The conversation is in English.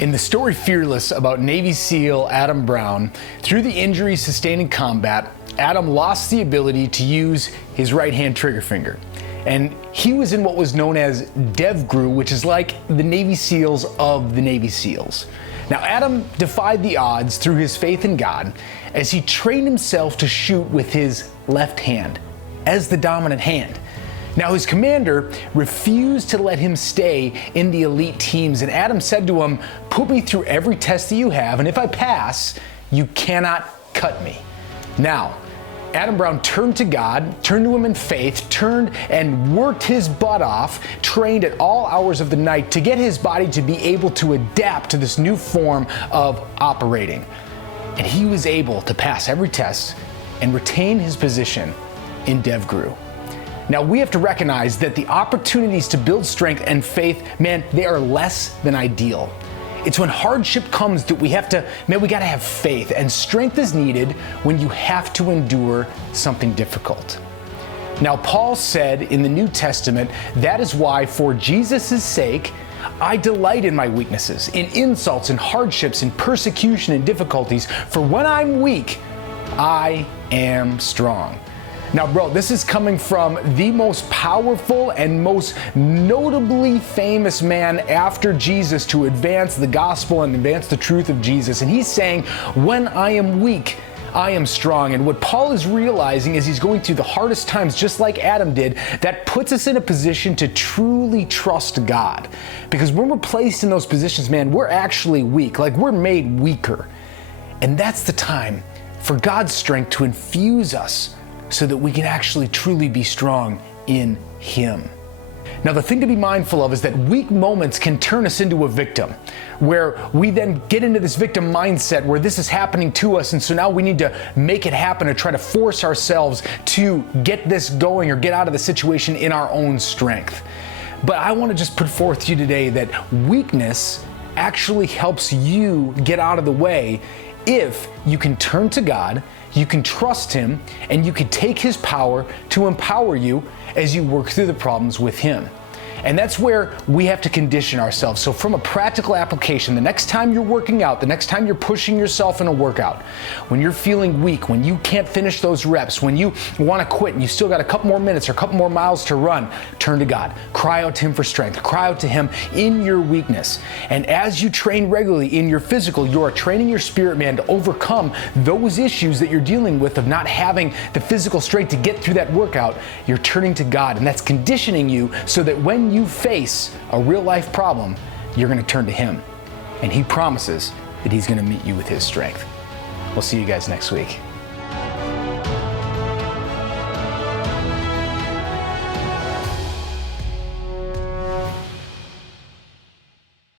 In the story Fearless about Navy SEAL Adam Brown, through the injuries sustained in combat, Adam lost the ability to use his right hand trigger finger. And he was in what was known as DevGru, which is like the Navy SEALs of the Navy SEALs. Now, Adam defied the odds through his faith in God as he trained himself to shoot with his left hand as the dominant hand. Now, his commander refused to let him stay in the elite teams, and Adam said to him, "Put me through every test that you have, and if I pass, you cannot cut me." Now, Adam Brown turned to God, turned to him in faith, turned and worked his butt off, trained at all hours of the night to get his body to be able to adapt to this new form of operating. And he was able to pass every test and retain his position in DevGru. Now, we have to recognize that the opportunities to build strength and faith, man, they are less than ideal. It's when hardship comes that we gotta have faith, and strength is needed when you have to endure something difficult. Now, Paul said in the New Testament, "That is why, for Jesus' sake, I delight in my weaknesses, in insults and hardships, in persecution and difficulties, for when I'm weak, I am strong." Now, bro, this is coming from the most powerful and most notably famous man after Jesus to advance the gospel and advance the truth of Jesus. And he's saying, when I am weak, I am strong. And what Paul is realizing is he's going through the hardest times, just like Adam did, that puts us in a position to truly trust God. Because when we're placed in those positions, man, we're actually weak, like we're made weaker. And that's the time for God's strength to infuse us so that we can actually truly be strong in Him. Now, the thing to be mindful of is that weak moments can turn us into a victim, where we then get into this victim mindset where this is happening to us, and so now we need to make it happen or try to force ourselves to get this going or get out of the situation in our own strength. But I want to just put forth to you today that weakness actually helps you get out of the way if you can turn to God, you can trust Him, and you can take His power to empower you as you work through the problems with Him. And that's where we have to condition ourselves. So from a practical application, the next time you're working out, the next time you're pushing yourself in a workout, when you're feeling weak, when you can't finish those reps, when you want to quit and you still got a couple more minutes or a couple more miles to run, turn to God. Cry out to Him for strength. Cry out to Him in your weakness. And as you train regularly in your physical, you are training your spirit, man, to overcome those issues that you're dealing with of not having the physical strength to get through that workout. You're turning to God, and that's conditioning you so that when you face a real life problem, you're going to turn to Him. And He promises that He's going to meet you with His strength. We'll see you guys next week.